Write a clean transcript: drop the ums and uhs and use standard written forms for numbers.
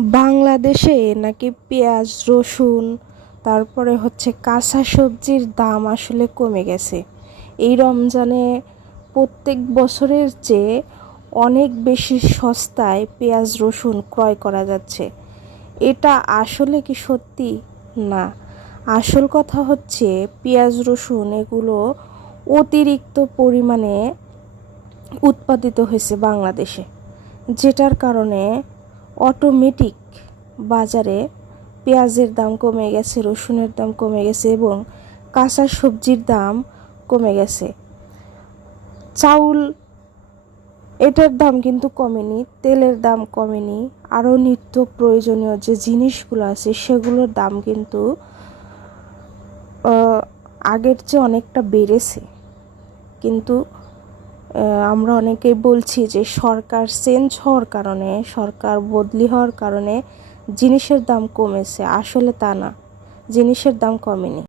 বাংলাদেশে নাকি পেঁয়াজ রসুন তারপরে কাঁচা সবজির দাম আসলে কমে গেছে। এই রমজানে প্রত্যেক বছরের চেয়ে অনেক বেশি সস্তায় পেঁয়াজ রসুন ক্রয় করা যাচ্ছে। এটা আসলে কি সত্যি? না, আসল কথা হচ্ছে পেঁয়াজ রসুন এগুলো অতিরিক্ত পরিমাণে উৎপাদিত হয়েছে বাংলাদেশে, যেটার কারণে অটোমেটিক বাজারে পেঁয়াজের দাম কমে গেছে, রসুনের দাম কমে গেছে এবং কাঁচা সবজির দাম কমে গেছে। চাউল এটার দাম কিন্তু কমেনি, তেলের দাম কমেনি, আরও নিত্য প্রয়োজনীয় যে জিনিসগুলো আছে সেগুলোর দাম কিন্তু আগের চেয়ে অনেকটা বেড়েছে। কিন্তু আমরা অনেকেই বলছি যে সরকার চেঞ্জ হওয়ার কারণে, সরকার বদলি হওয়ার কারণে জিনিসের দাম কমেছে। আসলে তা না, জিনিসের দাম কমেনি।